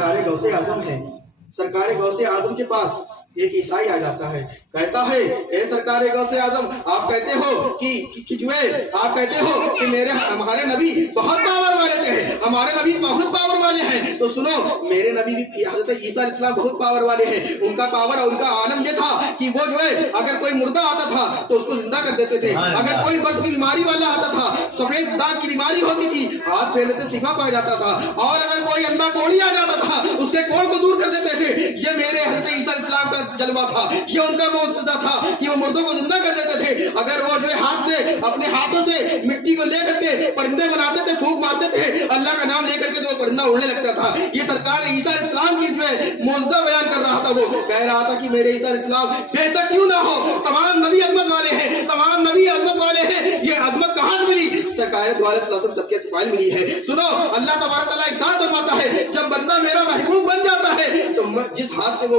सरकार गौसे आजम है। सरकार गौसे आजम के पास एक ईसाई आ जाता है, कहता है ए सरकार गौसे आजम, आप कहते हो कि जो है आप कहते हो कि हमारे नबी बहुत पावर वाले थे, हमारे नबी बहुत पावर वाले हैं। तो सुनो, मेरे नबी भी हजरत ईसा अलैहिस्सलाम बहुत पावर वाले हैं। उनका पावर और उनका आलम ये था कि वो जो है अगर कोई मुर्दा आता था तो उसको जिंदा कर देते थे। अगर कोई बस की बीमारी वाला आता था, सफेद दाग की बीमारी होती थी, हाथ फेर लेते शिफा पा जाता था। और अगर कोई अंधा कोढ़ी आ जाता था, उसके कोढ़ को दूर कर देते थे। ये मेरे हजरत ईसा अलैहिस्सलाम का जलवा था, ये उनका मौजूदा था कि वो मुर्दों को जिंदा कर देते थे। अगर वो जो है हाथ से अपने हाथों से मिट्टी को लेकर के परिंदे बनाते थे, फूंक मारते थे, अल्लाह का नाम लेकर के तो परिंदा उड़ने लगता था। ये सरकार ईसा अलैहिस्सलाम की जो है मौजूदा बयान कर रहा था। वो कह रहा था कि मेरे ईसा अलैहिस्सलाम बेशक क्यों ना हो, तमाम नबी अजमत वाले हैं, तमाम नबी अजमत वाले हैं। ये अजमत कहां से मिली? सरकार दो अलैहि वसल्लम सबके फाइल मिली है। सुनो, अल्लाह तबारक तआला एक साथ फरमाता है, जब बंदा मेरा महबूब बन जाता है तो जिस हाथ से वो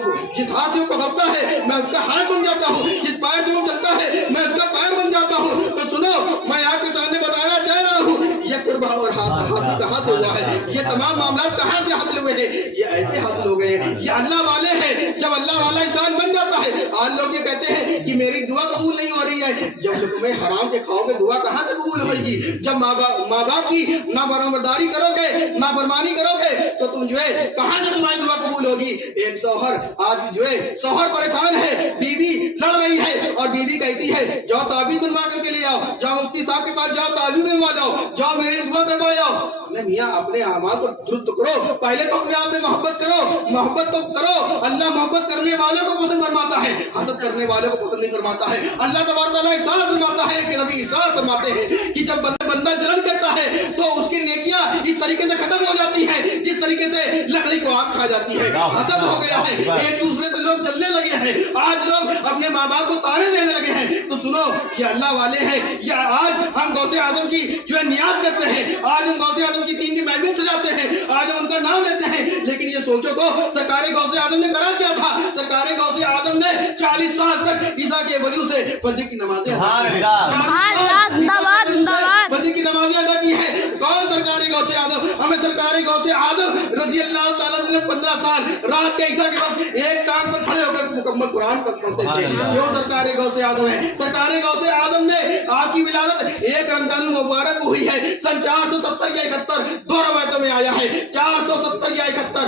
पकड़ता है मैं उसका हाथ बन जाता हूँ, जिस पैर से वो चलता है मैं उसका पैर बन जाता हूँ। तो सुनो, मैं आपके सामने बताना चाह रहा हूँ, ये कुर्बा और हासिल कहाँ से हुआ है, ये तमाम मामला कहाँ से हासिल हुए हैं? ये ऐसे हासिल हो गए हैं, ये अल्लाह वाले हैं। जब अल्लाह वाला इंसान बन जाता है, आज लोग ये कहते हैं कि मेरी दुआ कबूल नहीं हो रही है। जब तुम्हें हराम के खाओगे, दुआ कहाँ से कबूल होगी? जब माँ बाप की ना बराबरदारी करोगे, ना फरमानी करोगे, तो तुम जो है कहाँ से तुम्हारी दुआ कबूल होगी? एक शौहर आज जो है शौहर परेशान है, बीवी लड़ रही है और बीवी कहती है जाओ ताबीज बनवा करके ले आओ, जाओ मुफ्ती साहब के पास जाओ ताबीज बनवा जाओ, जाओ मेरी दुआ करवा जाओ। मियाँ अपने अमाल को दुरुस्त करो, पहले तो अपने आप में मोहब्बत करो, मोहब्बत तो करो। अल्लाह मोहब्बत करने वालों को पसंद फरमाता है, हसद करने वालों को पसंद नहीं फरमाता है। अल्लाह तबारक तआला इरशाद फरमाता है कि नबी इरशाद फरमाते हैं कि जब बंदा जलन करता है तो उसकी नेकियां इस तरीके से खत्म हो जाती है जिस तरीके से लकड़ी को आग खा जाती है। हसद हो गया है, एक दूसरे से लोग जलने लगे हैं, आज लोग अपने माँ बाप को ताने देने लगे हैं। तो सुनो, ये अल्लाह वाले हैं। ये आज हम गौसे आजम की जो है नियाज करते हैं, आज हम गौसे आजम की तीन की महफिल सजाते हैं, आज हम उनका नाम लेते हैं। लेकिन ये सोचो तो सरकार गौसे आजम ने करा क्या था? सरकार गौसे आजम ने 40 साल तक ईसा के वजू से फजर की नमाजें फजर की नमाजें अदा की है। कौन? सरकार गौसे आजम। हमें सरकार गौसे आजम रजी अल्लाह तआला ने 15 साल रात के ईसा के वक्त एक टांग पर खड़े होकर मुकम्मल कुरान पढ़ते थे। यो सरकार गौसे आजम है। सरकार गौसे आजम ने आपकी विलादत एक रमजान मुबारक हुई है सन 470 या 71 दो रवायतों में आया है। 470 या 71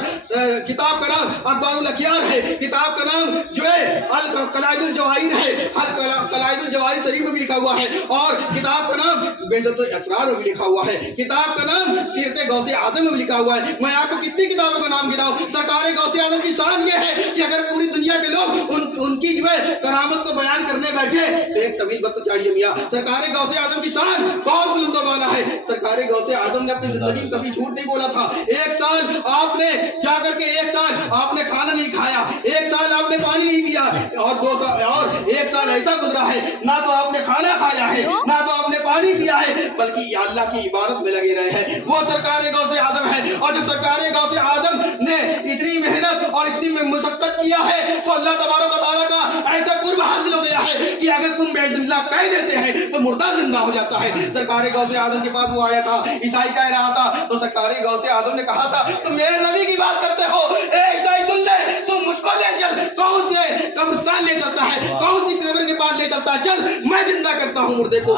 किताब का नाम अखबारुल अखियार है, किताब का नाम जो है अल कलाइदुल जवाहिर है, अल कलाइदुल जवाहिर शरीफ में भी लिखा हुआ है, और किताब का नाम बेहजतुल असरार में भी लिखा हुआ है, किताब का नाम सीरत गौसे आजम में भी लिखा हुआ है। मैं आपको कितनी किताबों का नाम गिनाऊं? सरकार गौसे आजम की शान ये है कि अगर पूरी दुनिया के लोग उनकी जो है करामत को बयान करने बैठे तो एक तवील वक्त चाहिए मियाँ। सरकार गौसे आजम की शान बहुत बुलंद वाला है। सरकार गौसे आजम ने अपनी जिंदगी में कभी झूठ नहीं बोला था। एक साल आपने जाकर के एक साल आपने खाना नहीं खाया, एक साल आपने पानी नहीं पिया, और 2 साल और एक साल ऐसा गुजरा है ना तो आपने खाना खाया है ना तो आपने पानी पिया है, बल्कि अल्लाह की इबादत में लगे रहे हैं। वो सरकार गौसे आजम है। और जब सरकार गौसे आजम ने इतनी मेहनत और इतनी मुशक्कत किया है तो अल्लाह तबारक व तआला का ऐसा कुर्ब हासिल हो गया है कि अगर तुम बेजिंदा कह देते हैं तो मुर्दा जिंदा हो जाता है। सरकार गौसे आजम के पास वो आया था, ईसाई कह रहा था, तो सरकार गौसे आजम ने कहा था तुम मेरे नबी की बात करते हो, ए ईसाई सुन ले, तुम मुझको ले चल, कौन से कब्रिस्तान ले चलता है, कौन सी कब्र के पास ले चलता है, चल मैं जिंदा करता हूँ मुर्दे को।